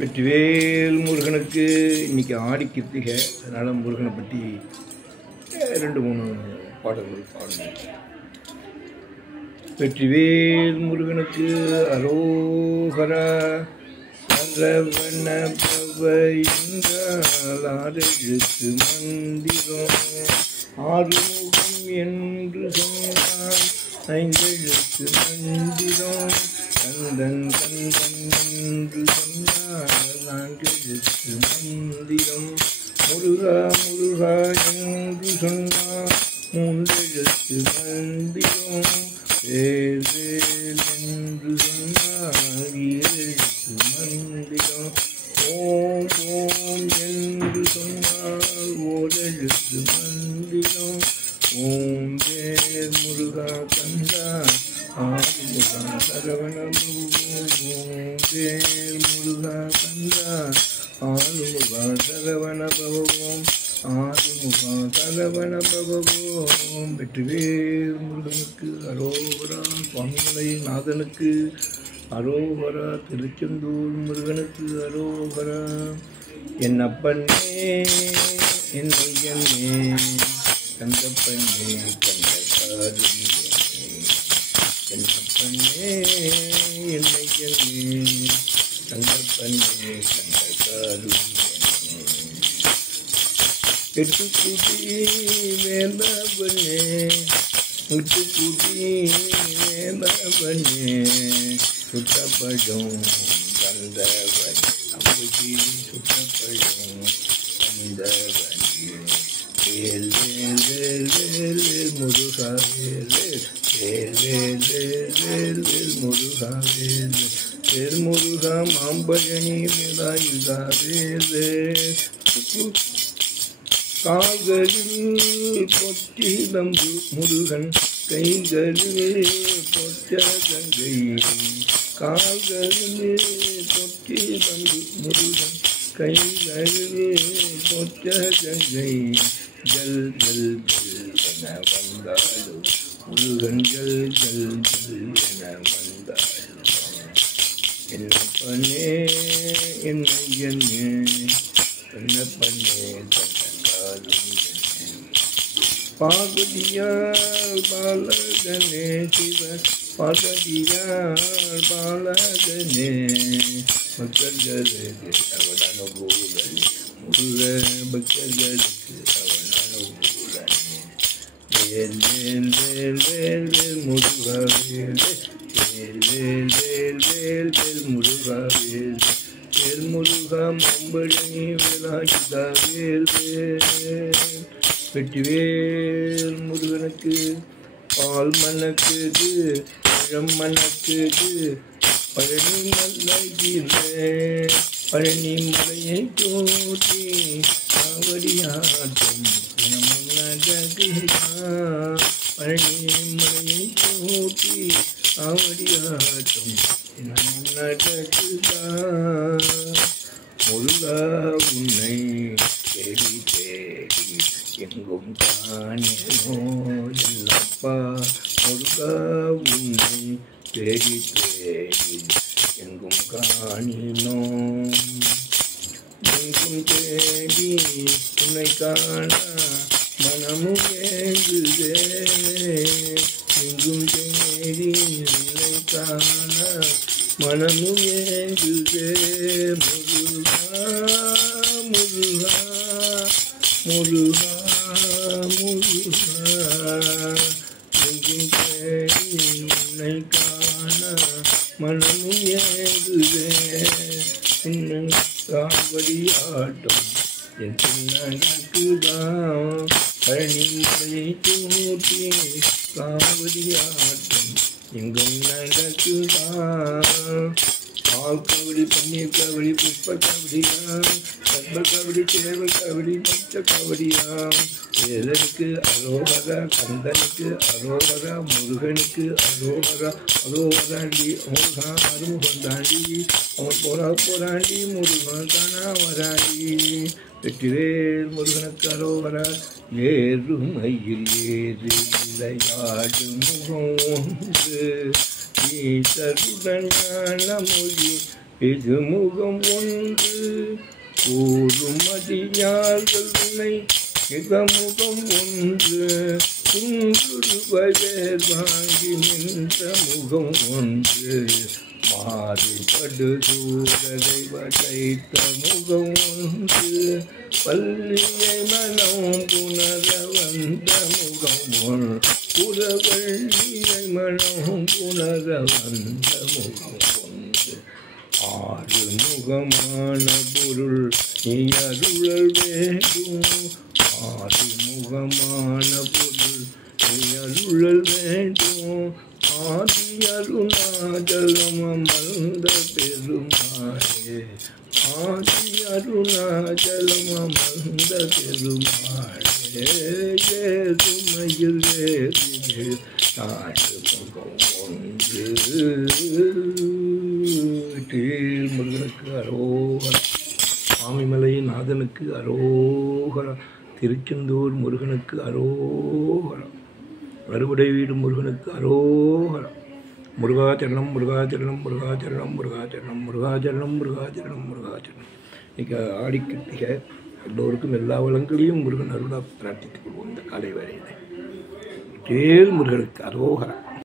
வெற்றிவேல் முருகனுக்கு இன்றைக்கி ஆடி கிருத்திகை, அதனால் முருகனை பற்றி 2-3 பாடல்கள் பாடணும். வெற்றிவேல் முருகனுக்கு அரோகரா. சரவண பவ என்றால் 6 எழுத்து மந்திரம், ஆறுமுகம் என்று சொன்னால் 5 எழுத்து மந்திரம், கந்தன் கந்தன் என்று சொன்னால் 4 எழுத்து மந்திரம், முருகா முருகா என்று சொன்னால் 3 எழுத்து மந்திரம், வேல் வேல் என்று சொன்னால் 7 எழுத்து மந்திரம், ஓம் ஓம் என்று சொன்னால் 1 எழுத்து மந்திரம், ஓம் வேல் முருகா கந்தா ஆறுமுகா சரவண பவ, ஓம் வேல் முருகா கந்தா ஆறுமுகா சரவண பவ, ஆறுமுகா சரவண பவ. வெற்றிவேல் முருகனுக்கு அரோகரா. சுவாமிமலை நாதனுக்கு அரோகரா. திருச்செந்தூர் முருகனுக்கு அரோகரா. என்னப்பண்ணே என்னையன்னே கந்தப்பண்ணே கந்தக்காருண்யே, என்னப்பண்ணே என்னையன்னே கந்தப்பண்ணே கந்தக்காருண்யே, எட்டுக்கூட்டி வேந்தவனே முட்டுக்கூட்டி வேந்தவனே, சுட்டப்படும் கந்தவன் அம்புஜி சுட்டப்படும் கந்தவனே, வேல் வேல் வேல் வேல் வேல் முருகா வேல் வேல் வேல் வேல் வேல் வேல் முருகா வேல் வேல் முருகா மாம்பழனி வேலாயுதா வேல் வேல். கால்களில் பொற்றிலம்பு முருகன், கைகளில் பொற்ற கங்கை, கால்களில் பொற்றிலம்பு முருகன், கைகளில் பொற்ற கங்கை, ஜல் ஜல் ஜல் என வந்தாலும் முருகன், ஜல் ஜல் ஜல் என வந்தாலும், என்னப்பண்ணே என்னையன்னே என்னப்பண்ணே பார்வதியால் பாலகனே சிவ, பார்வதியால் பாலகனே பக்தர்களுக்கு அவன் அனுகூலன், முருக பக்தர்களுக்கு அவன் அனுகூலன், வேல் வேல் வேல் வேல் வேல் முருகா வேல் வேல் வேல் வேல் வேல் வேல் முருகா வேல் வேல் முருகா மாம்பழனி வேலாயுதா வேல் வேல். வெற்றிவேல் முருகனுக்கு பால் மணக்குது பழம் மணக்குது, பழனி மலையிலே பழனி மலையை தோற்றி காவடியாட்டம் தினமும் நடக்குதான், பழனி மலையை தோற்றி காவடியாட்டம் தினமும் நடக்குதான், முருகா உன்னை தேடி தேடி எங்கும் காணேனோ என்னப்பா, முருகா உன்னை தேடி தேடி எங்கும் காணினோ, எங்கும் தேடி உன்னை காண மனமும் ஏங்குதே, எங்கும் தேடி உன்னை காண மனமும் ஏங்குதே, முருகா முருகா முருகா முருகா, எங்கும் தேடி உன்னை காண மனமும் ஏங்குதே, உன்னை காவடியாட்டம் என் நடக்குதான், பழனி மலையை தூட்டி காவடியாட்டம் எங்கும் நடக்குதான், பால் கபடி பன்னீர் கபடி புஷ்ப கபடியாம், சர்ப கபடி தேவ கபடி பச்சை கபடியாம், வேலனுக்கு அரோகரா, கந்தனுக்கு அரோகரா, முருகனுக்கு அரோகரா, அரோகராண்டி முருகா அறுமுகம் தாண்டி, அவன் போராண்டி முருகன் தானா வராண்டி. வெற்றிவேல் முருகனுக்கு அரோகரா. ஏறுமையில் ஏறு விளையாடு முகம் ஒன்று, ஈசருடன் ஞான மொழி இது முகம் ஒன்று கூறும் அடியார்கள் உன்னை முகம் ஒன்று குன்றுருவர் வாங்கி நின்ற முகம் ஒன்று மாறுபடு சூழலை வதைத்த முகம் ஒன்று பள்ளியை மனம் புணர வந்த முகம் ஒன்று புறவள்ளியை மனம் புணர வந்த முகம் ஒன்று ஆறு முகமான பொருள் நீ அருளல் வேண்டும் ஆறு முகமான பொருள் நீ அருளல் வேண்டும் ஆதி அருணாச்சலம் அமர்ந்த பெருமாளே ஆதி அருணாச்சலம் அமர்ந்த பெருமாளே ஏதுமையில் ஏறியே நாட்டு முகம் ஒன்று தீர் முருகனுக்கு அரோகரா சுவாமிமலை நாதனுக்கு அரோகரா திருச்செந்தூர் முருகனுக்கு அரோகரா அறுவடை வீடு முருகனுக்கு அரோகரா முருகாச்சரணம் முருகாச்சரணம் முருகாச்சரணம் முருகாச்சரணம் முருகாச்சரணம் முருகாச்சரணம் முருகாச்சரணம். இன்னைக்கு ஆடி கிருத்திகை எல்லோருக்கும் எல்லா வளங்களையும் முருகன் அருளாக பிரார்த்தித்துக் கொள்வோம். இந்த காலை வேளையில் முருகனுக்கு அரோகரா.